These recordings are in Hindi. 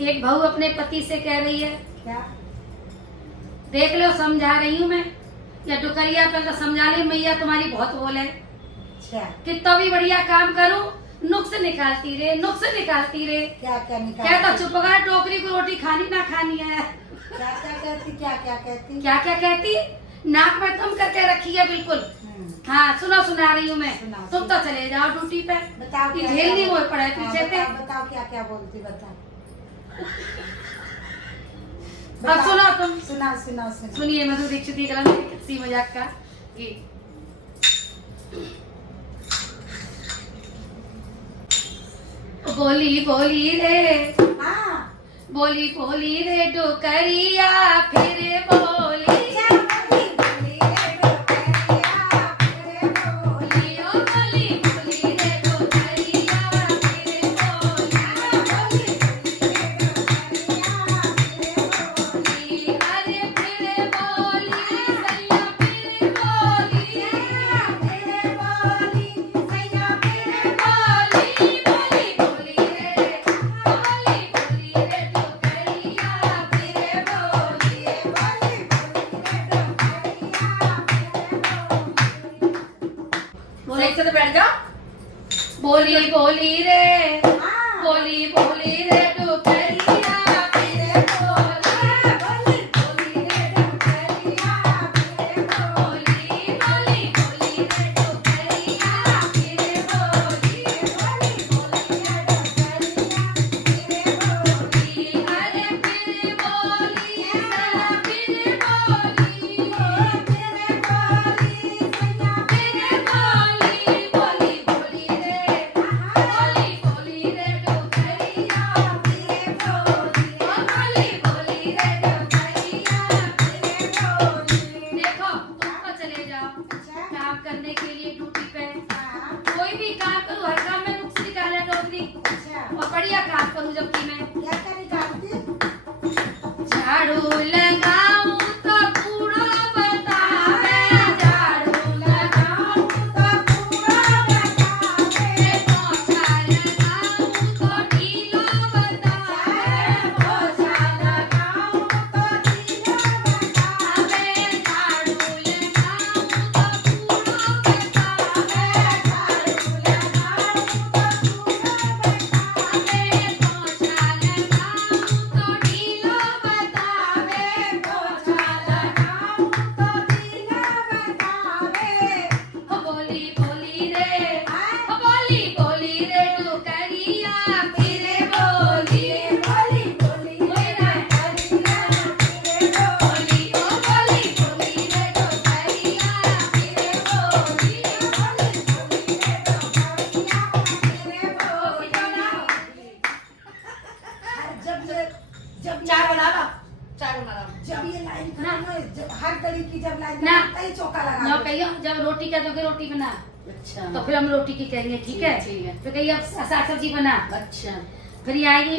एक बहू अपने पति से कह रही है, क्या? देख लो समझा रही हूँ मैं, या डुकरिया पे तो समझा ली मैया तुम्हारी बहुत बोल है। अच्छा, कितना भी बढ़िया काम करूँ नुक्स निकालती रे, नुक्स निकालती रे। क्या क्या निकाल? क्या तो चुप कर, टोकरी को रोटी खानी ना खानी है। क्या क्या कहती? क्या क्या कहती? क्या क्या कहती? नाक में तुम करके रखी है बिल्कुल। हाँ सुना सुना रही हूँ मैं। सुना, तुम तो चले जाओ ड्यूटी पे। बताओ क्या झेलनी वो पड़े हाँ, पीछे पे। बताओ क्या क्या बोलती, बताओ। अब सुनो तुम। सुना सुना सुना। सुनिए मधु दीक्षित की कलम किसी मजाक का गीत। बोली बोली रे, हाँ, बोली बोली रे डुकरिया फिर बोली। तो बैठ जाओ। बोली बोली रे, हाँ। बोली बोली रे डुकरिया फिर बोली। बोली रे डुकरिया फिर बोली। बोली बोली रे डुकरिया फिर बोली। बोली बोली रे डुकरिया फिर बोली। अरे फिर बोली सैया फिर बोली। फिर बोली सैया फिर बोली। बोली बोली रे, बोली बोली रे डुकरिया फिर बोली। बोली बोली रे डुकरिया फिर बोली। देखो तुम तो चले जाओ काम करने के लिए ड्यूटी पे। कोई भी काम करूँ हर काम में नुक्स निकाला डोगरी। और बढ़िया काम करूँ जबकि मैं क्या क्या निकालती? झाड़ू लगाऊं तो कूड़ा बतावे। झाड़ू लगाऊं तो कूड़ा बतावे। पोछा लगाऊं तो ढीला बतावे। पोछा लगाऊं तो ढीला बतावे। झाड़ू लगाऊं तो कूड़ा बतावे। झाड़ू लगाऊं तो कूड़ा बतावे। पोछा लगाऊं तो ढीला बतावे। पोछा लगाऊं तो ढीला बतावे। ओ बोली बोली रे, ओ बोली बोली रे डुकरिया फिर बोली। बोली बोली रे डुकरिया फिर बोली। ओ बोली बोली रे डुकरिया फिर बोली। बोली बोली रे डुकरिया फिर बोली। जब चाय बना लो, चाय बना लो। जब ये लाइन जब हर गली की जब लाइन ना। कहीं चौका लगा ना दो। कहियो जब रोटी का दोगे रोटी बना अच्छा तो फिर हम रोटी की कहेंगे ठीक है। ठीक है। तो कहिए अब साग सब्जी बना। अच्छा फिर ये आएगी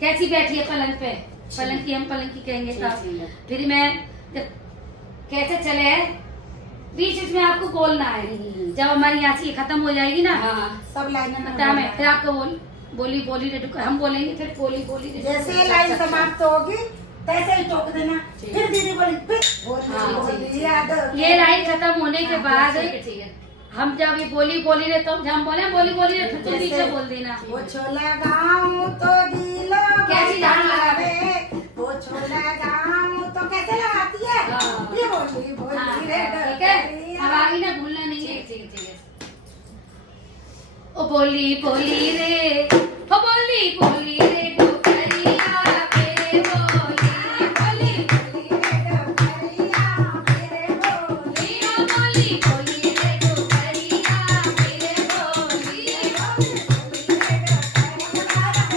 कैसी बैठी है पलंग पे, पलंग की हम पलंग की कहेंगे ठीक तब। है। फिर मैं जब कैसे चले बीच में आपको बोलना है। जब हमारी यहाँ से ये खत्म हो जाएगी ना हाँ सब लाइन में बता मैं फिर आपको बोली बोली रे डुकर हम बोलेंगे। फिर बोली बोली रे जैसे डुकर। ये लाइन समाप्त होगी तैसे ही टोक देना। ठीक। फिर दीदी बोली फिर बोली हाँ, बोली ठीक, याद ये लाइन खत्म होने के बाद ठीक है, ठीक है। हम जब ये बोली बोली रे तो जब हम बोले बोली बोली रे फिर तुम जैसे- पीछे बोल देना। वो छोला गाऊं तो गीलो कैसी झाड़ू लगावे? वो छोला गाऊं तो कैसे लगाती है? हाँ। ये बोली हाँ, बोली रे ठीक है डकरिया। अब आगे ना भूलना नहीं है। ठीक है, ठीक है। ओ बोली बोली रे, ओ बोली बोली रे डुकरिया फिर बोली। बोली बोली रे डुकरिया फिर बोली। ओ बोली बोली रे डुकरिया फिर बोली। बोली बोली रे डुकरिया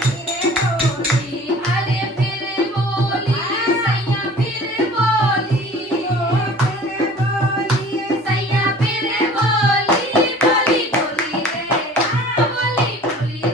फिर बोली। अरे फिर बोली सैया फिर बोली। फिर बोली सैया फिर बोली। बोली बोली रे, बोली बोली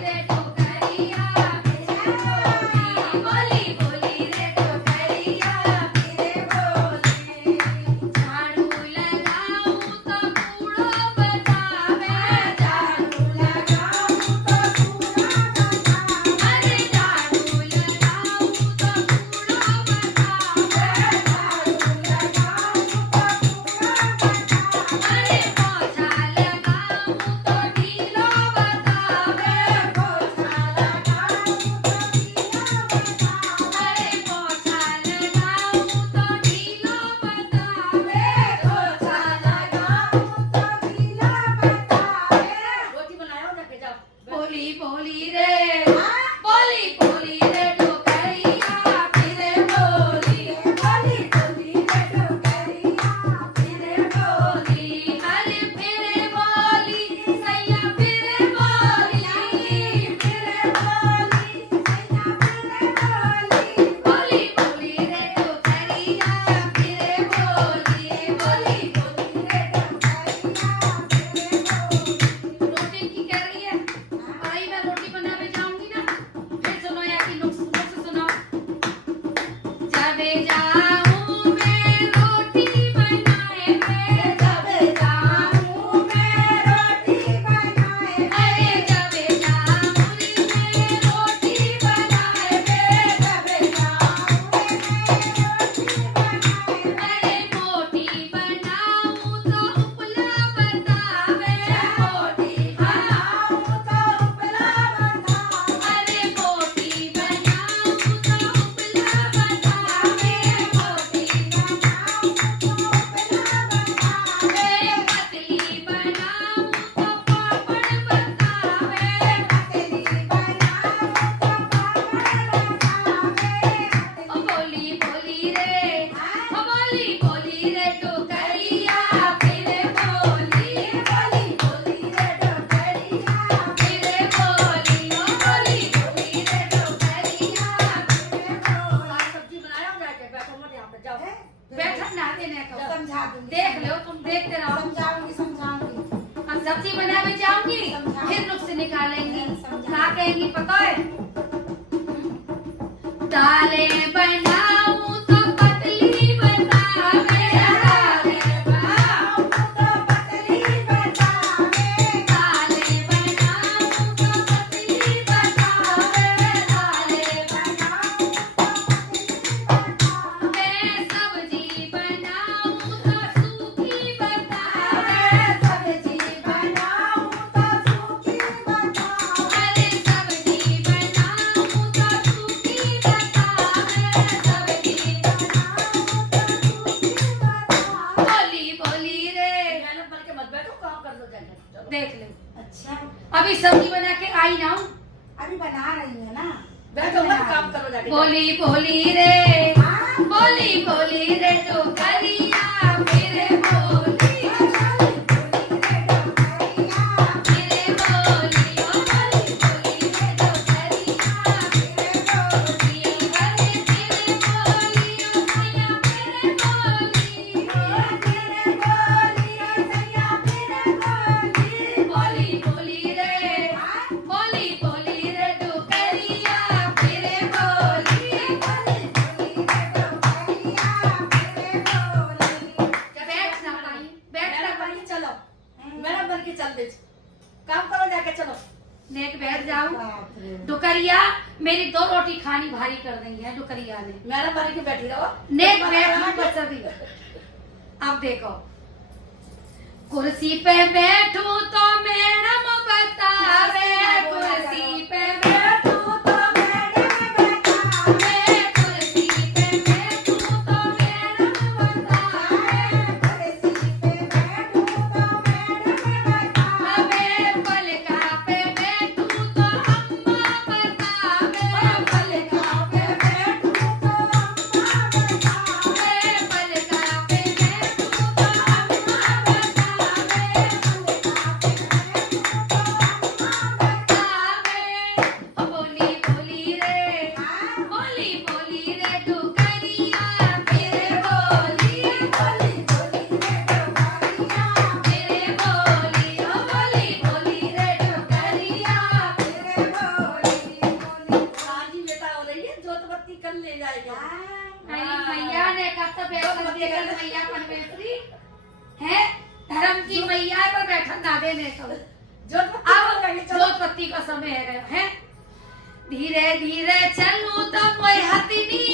बोली रे बोली बोली रे डुकरिया फिर बोली बोली बोली रे डुकरिया फिर बोली अरे फिर बोली सैया फिर बोली फिर बोली सैया फिर बोली बोली बोली रे डुकरिया फिर बोली बोली बोली रे डुकरिया फिर बोली रोटी की कह रही है भाई मैं रोटी बनाने जाऊंगी ना फिर सुनो या कि नुक्स सुनो जब जाऊं मैं रोटी बनाए मैं जब जाऊं मैं रोटी बनाए अरे जब जाऊं मैं रोटी बनाए मैं जब जाऊं मैं रोटी बनाए अरे मोटी बनाऊं तो उपला बतावे मोटी बनाऊं तो उपला बतावे अरे मोटी बनाऊं तो उपला बतावे मोटी बनाऊं तो उपला बतावे पतली बनाऊं तो पापड़ बतावे पतली बनाऊं तो पापड़ बतावे ओ बोली बोली रे ओ बोली बोली रे डुकरिया फिर बोली बोली बोली रे डुकरिया फिर बोली ओ बोली बोली रे डुकरिया सब्जी बनाया हो जाके बैठो मत यहाँ पे जाओ बैठक ना देने को समझा दूंगी देख लो तुम देखते रहो समझाऊंगी समझाऊंगी हम सब्जी बनाने जाऊंगी फिर नुक्स निकालेंगी क्या कहेंगी पता है दालें बनाऊं तो पतली बतावे दालें बनाऊं तो पतली बतावे दालें बनाऊं तो पतली बतावे दालें बनाऊं तो पतली बतावे मैं सब्जी बनाऊं तो सूखी बतावे सब्जी बनाऊं तो सूखी बतावे अरे सब्जी बनाऊं तो सूखी बतावे सब्जी बनाऊं तो सूखी बतावे बोली बोली रे मेहनत बन के मत बैठो काम कर लो जाके चलो देख ले अच्छा अभी सब्जी बना के आई ना हूं अभी बना रही है ना बैठो मत काम करो जाके बोली बोली रे हाँ बोली बोली रे डुकरिया फिर बोली फिर बोली ओ बोली बोली रे डुकरिया फिर बोली अरे फिर बोली ओ सैया फिर बोली बोली बोली रे बोली बोली रे डुकरिया फिर बोली बैठ ना पाई बैठ ना मेहनत बन पाई के चलो मेहनत बन के चल दे काम करो जाके चलो नेक बैठ जाऊं डुकरिया मेरी 2 रोटी खानी भारी कर दी है डुकरिया ने मेहनत बन के बैठी रहो नेक बैठ बचा दी अब देखो कुर्सी पे बैठूं तो मैडम बतावे कुर्सी पे बैठूं तो मैं कुर्सी पे बैठूं तो मैडम बतावे मैं पलका पे बैठूं तो अम्मा बतावे पलका पे बैठूं तो अम्मा बतावे पलका पे बैठूं तो अम्मा बतावे ओ बोली बोली रे डुकरिया फिर बोली फिर बोली ओ बोली बोली रे डुकरिया आज ही बेटा हो रही है जोत बत्ती कर ले जाएगा अरे मैया ने कब तक बैठक देकर मैया परमेश्वरी है धर्म की मैया पर बैठक ना देने को जोत बत्ती अब कर लेंगे, चलो जोत पत्ती का समय है धीरे धीरे चलूं तो कोई हथनी